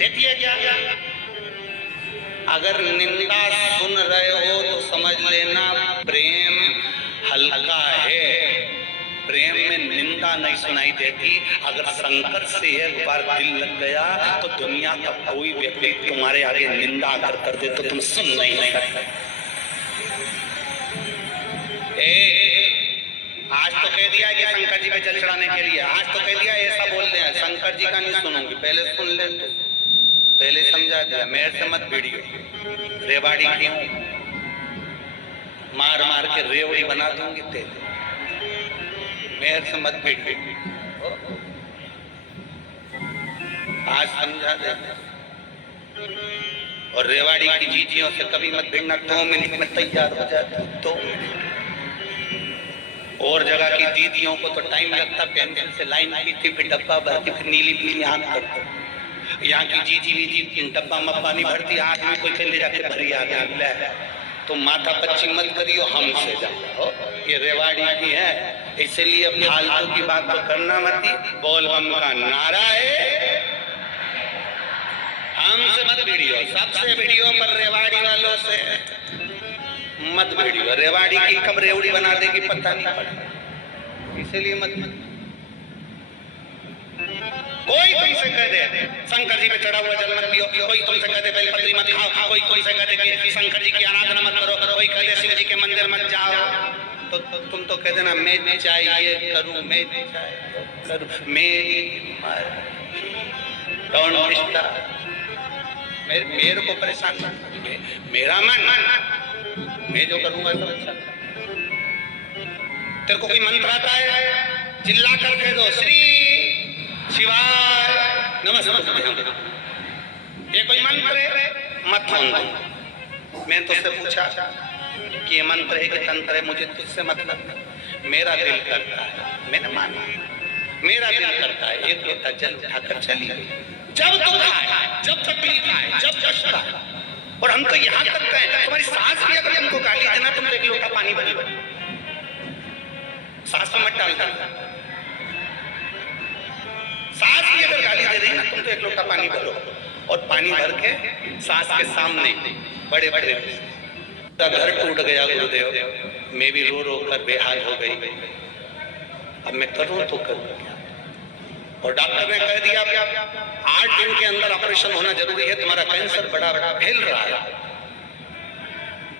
देखिए क्या, अगर निंदा सुन रहे हो तो समझ लेना प्रेम हल्का है, प्रेम में निंदा नहीं सुनाई देती। अगर शंकर से एक बार दिल लग गया तो दुनिया का कोई व्यक्ति तुम्हारे आगे निंदा अगर कर दे तो तुम सुन नहीं सकते। आज तो कह दिया कि शंकर जी पे जल चढ़ाने के लिए, आज तो कह दिया ऐसा बोल रहे हैं शंकर जी का नहीं सुनूंगी, पहले सुन ले तो, पहले समझा दिया। मेरे से मत भिड़ियो, रेवाड़ी की हूं, मार मार के रेवड़ी बना दूंगी तेरे, मेरे से मत भिड़ियो। आज समझा दे। और रेवाड़ी की जीजियों से कभी मत भिड़ना, 2 मिनट में तैयार हो जाती। तो और जगह की दीदियों को तो टाइम लगता, पेंसिल से लाइन की थी, फिर डब्बा भरती, फिर नीली पीली आंख करती। यहाँ की जीजी लीजी डब्बा में पानी भरती, आज में कोई ले जाके भरी आ गया। तो माथा पच्ची मत करियो, हमसे जाओ, ये रेवाड़ी की है, इसलिए फालतू की बात तो करना मत। बोल बम का नारा है, हमसे मत भिड़ियो, सबसे भिड़ियो पर रेवाड़ी वालों से मत भिड़ियो। रेवाड़ी की कब रेवड़ी बना देगी पता नहीं पड़ता, इसलिए मत। कोई तुमसे कह दे शंकर जी पे चढ़ा हुआ जल मत पियो, कोई तुमसे कह दे बेलपत्री मत खाओ, कोई तुमसे कह दे कि शंकर जी की आराधना मत करो, कोई कह दे शिव जी के मंदिर मत जाओ, तो तुम तो कह देना मैं चाहिए करूं, मैं करूं, मेरी डोंट डिस्टर्ब, मेरे को परेशान ना, मेरा मन मैं जो करूंगा सब अच्छा। तेरे को कोई मंत्र आता है, चिल्ला कर कह दो श्री शिवाय नमस्ते, ये कोई मंत्र है मत मानो। मैं तुझसे पूछा कि ये मंत्र है कि तंत्र है, मुझे तुझसे मतलब, मेरा दिल करता है, मैंने माना, मेरा दिल करता है एक लोटा जल उठाकर चली गई। जब दुख आए, जब तकलीफ आए, जब कष्ट आए, और हम तो यहाँ तक गए, तुम्हारी सास भी अगर तुमको गाली देना तुम तो एक लोटा पानी भरी, सास में मत डाल देना, सास भी अगर गाली दे रही ना तुम तो एक लोटा पानी भरो, और पानी भर के सास के सामने बड़े बड़े, घर टूट गया गुरुदेव, मैं भी रो रो कर बेहाल हो गई, अब मैं करूं तो करूं क्या। और डॉक्टर ने कह दिया 8 दिन के अंदर ऑपरेशन होना जरूरी है, तुम्हारा कैंसर बड़ा फैल रहा है।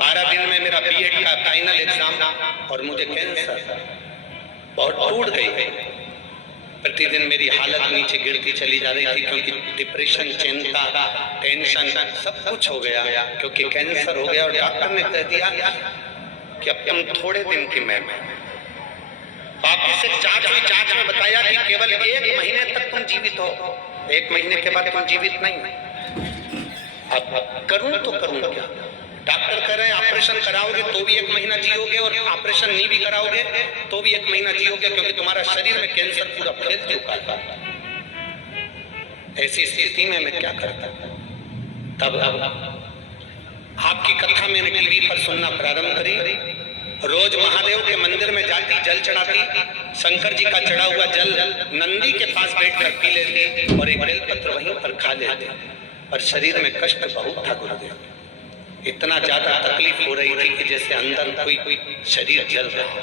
12 दिन में मेरा बीएड का फाइनल एग्जाम, और मुझे कैंसर बहुत टूट गई। प्रतिदिन मेरी हालत नीचे गिरती चली जा रही थी, क्योंकि डिप्रेशन, चिंता, टेंशन सब कुछ हो गया, क्योंकि कैंसर हो गया। और डॉक्टर ने कह दिया कि अब तुम थोड़े दिन की मैं वापिस से जांच हुई, जांच में बताया कि केवल 1 महीने तक तुम जीवित हो, 1 महीने के बाद तुम जीवित नहीं। अब करूं तो करूं क्या। डॉक्टर कह रहे हैं ऑपरेशन कराओगे तो भी 1 महीना जियोगे, और ऑपरेशन नहीं भी कराओगे तो भी 1 महीना जियोगे, क्योंकि तुम्हारा शरीर में कैंसर पूरा फैल चुका था। ऐसी स्थिति में मैं क्या करता। तब आपकी कथा मैंने टीवी पर सुनना प्रारंभ करी। रोज महादेव के मंदिर में जाती, जल चढ़ाती, शंकर जी का चढ़ा हुआ जल नंदी के पास बैठकर पी लेती, और एक बेलपत्र वहीं पर खा लेते। और शरीर में कष्ट बहुत था गुरुदेव, इतना ज्यादा तकलीफ हो रही थी कि जैसे अंदर कोई शरीर जल रहा।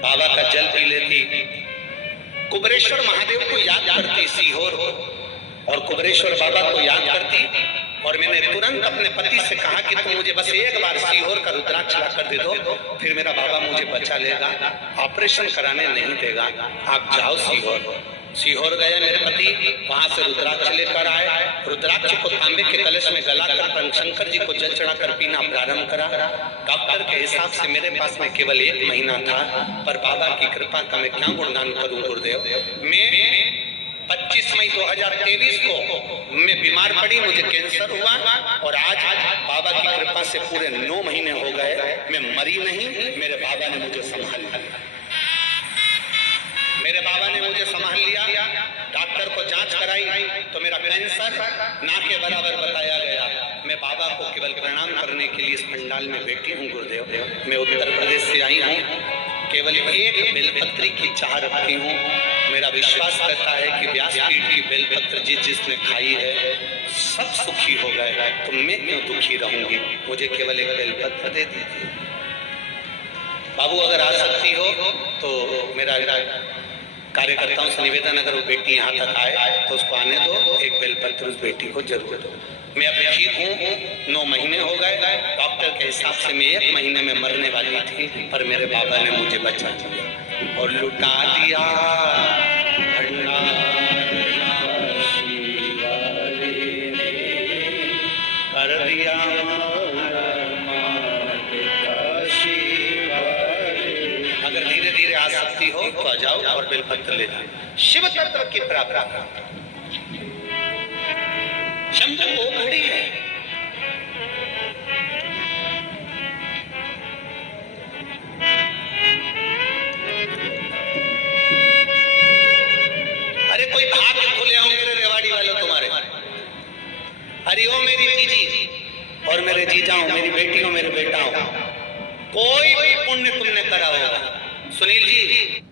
बाबा का जल पी लेती, कुबरेश्वर महादेव को याद करती सीहोर, और कुबरेश्वर बाबा को याद करती। और मैंने तुरंत अपने पति से कहा कि तुम मुझे बस एक बार सीहोर का रुद्राक्ष ला कर दे दो, फिर मेरा बाबा मुझे बचा लेगा, ऑपरेशन कराने नहीं देगा, आप जाओ सीहोर। सीहोर गए मेरे पति, वहां से रुद्राक्ष लेकर आए। रुद्राक्ष को तांबे के कलश में गलाकर शंकर जी को जल चढ़ाकर पीना प्रारंभ करा। डॉक्टर के हिसाब से मेरे पास में केवल 1 महीना था, पर बाबा की कृपा का मैं क्या गुणगान करूं गुरुदेव। मैं 25 मई 2023 को मैं बीमार पड़ी, मुझे कैंसर हुआ, और आज बाबा की कृपा से पूरे 9 महीने हो गए, मैं मरी नहीं, मेरे बाबा ने मुझे संभाल लिया। मेरे बाबा ने मुझे संभाल लिया। डॉक्टर को जांच कराई तो मेरा कैंसर ना के बराबर बताया गया। मैं बाबा को केवल प्रणाम करने के लिए इस पंडाल में बैठी हूँ गुरुदेव। मैं उत्तर प्रदेश से आई हूँ, केवल एक बेलपत्री की चाह रखती हूँ। मेरा विश्वास रहता है कि व्यासपीठ की बेलपत्र जिसने खाई है सब सुखी हो गए, तो मैं क्यों दुखी रहूंगी? मुझे केवल एक बेलपत्र दे दीजिए। बाबू अगर आ सकती हो तो मेरा कार्यकर्ताओं से निवेदन, अगर वो बेटी यहाँ तक आए तो उसको आने दो, एक बेलपत्र उस बेटी को जरूर दो। मैं अभी ठीक हूँ, 9 महीने हो गए, डॉक्टर के हिसाब से मैं 1 महीने में मरने वाली थी, पर मेरे बाबा ने मुझे बचा दिया और लुटा दिया कर दिया। अगर धीरे धीरे आ सकती हो तो आ जाओ और बेलपत्र ले जाओ। शिव तत्व की प्राप्ति शंभू वो घड़ी है। अरे कोई भाग्य खुले हो मेरे रेवाड़ी वालों तुम्हारे। हरिओम मेरी जीजी और मेरे जीजाओं, मेरी बेटियों, मेरे बेटाओं, कोई भी पुण्य तुमने करा होगा। सुनील जी